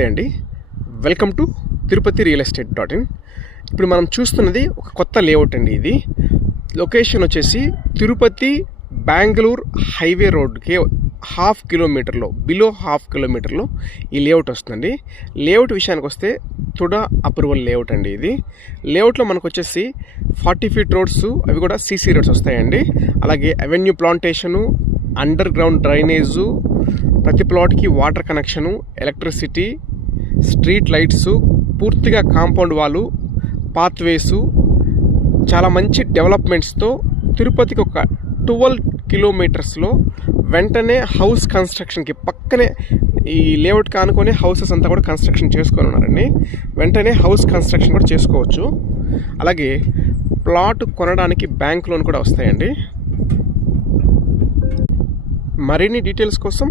నమస్తే అండి. Welcome to Tirupati real estate .in. ఇప్పుడు మనం చూస్తున్నది ఒక కొత్త లేఅవుట్ అండి. ఇది లొకేషన్ వచ్చేసి తిరుపతి బెంగళూరు హైవే రోడ్కి బిలో హాఫ్ కిలోమీటర్లో ఈ లేఅవుట్ వస్తుందండి. లేఅవుట్ విషయానికి వస్తే తుడా అప్రూవల్ లేఅవుట్ అండి. ఇది లేఅవుట్లో మనకు వచ్చేసి 40 ఫీట్ రోడ్స్, అవి కూడా సీసీ రోడ్స్ వస్తాయండి. అలాగే avenue plantation, underground drainage, ప్రతి ప్లాట్కి water connection, electricity, street lights, పూర్తిగా కాంపౌండ్ వాలు, పాత్వేసు, చాలా మంచి డెవలప్మెంట్స్తో తిరుపతికి ఒక 12 కిలోమీటర్స్లో వెంటనే హౌస్ కన్స్ట్రక్షన్కి పక్కనే ఈ లేఅవుట్ కానుకొని హౌసెస్ అంతా కూడా కన్స్ట్రక్షన్ చేసుకొని ఉన్నారండి. వెంటనే హౌస్ కన్స్ట్రక్షన్ కూడా చేసుకోవచ్చు. అలాగే ప్లాట్ కొనడానికి బ్యాంక్ లోన్ కూడా వస్తాయండి. మరిన్ని డీటెయిల్స్ కోసం